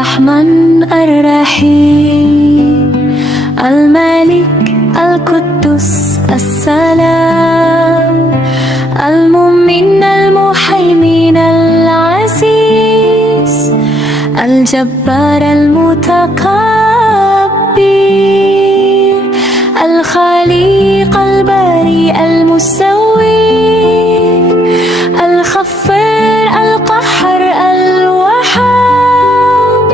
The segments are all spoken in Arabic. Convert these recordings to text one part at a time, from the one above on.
الرحمن الرحيم، الملك القدوس السلام، المؤمن المهيمن العزيز، الجبار المتكبر، الخالق البارئ المصور، الغفار القهار الوهاب،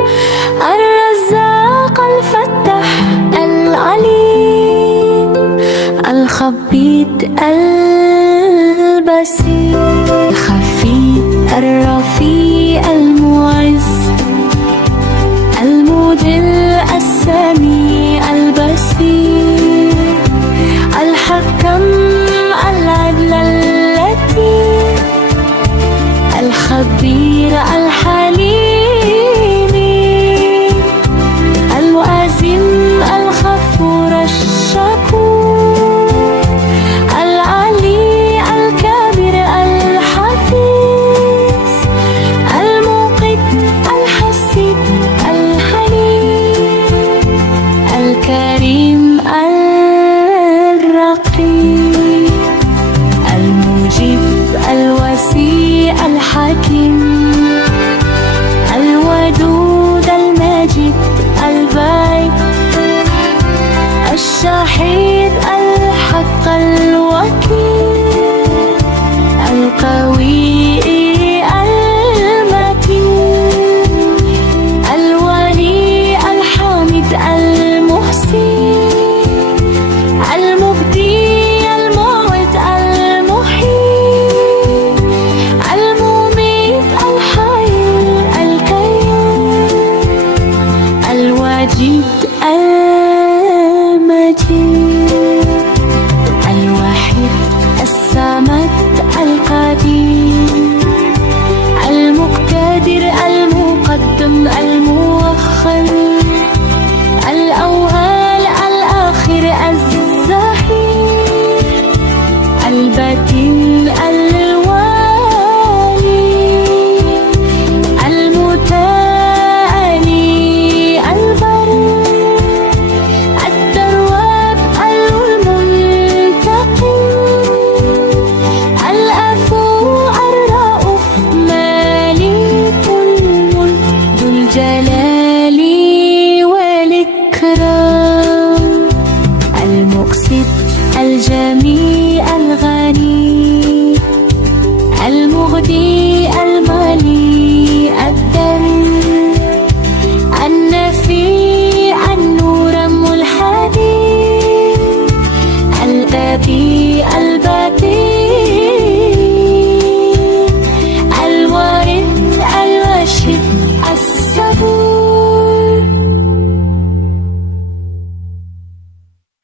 الرزاق الفتاح العليم، الخبير البصير، الخفي الرفيع المعز، المذل السميع البصير، الحكم العدل اللطيف، الخبير الحليم، المعظم الغفور الشكور، العلي الكبير الحفيظ، الموقت الحسيب الحليم، الكريم الرقيب، المجيب الوسيع الحكيم، الودود المجيد البعيد، الشهيد الحق الوكيل، القوي المتين، الولي الحامد المحسن، المبدي الموعد المحيي، المميت الحي القيوم، الواجد المجيد، الوحيد الصمد القدير، المقتدر المقدم المؤخر، الأول الآخر الظاهر، الباطن الوالي، المتعالي البر، التواب المنتقم، العفو الرؤوف مالك الملك ذو الجلال والإكرام، المقسط الجميع الغني، المغني المالي الدر، النفي النور الهادي، البديع البديع، الوارث الرشيد الصبور،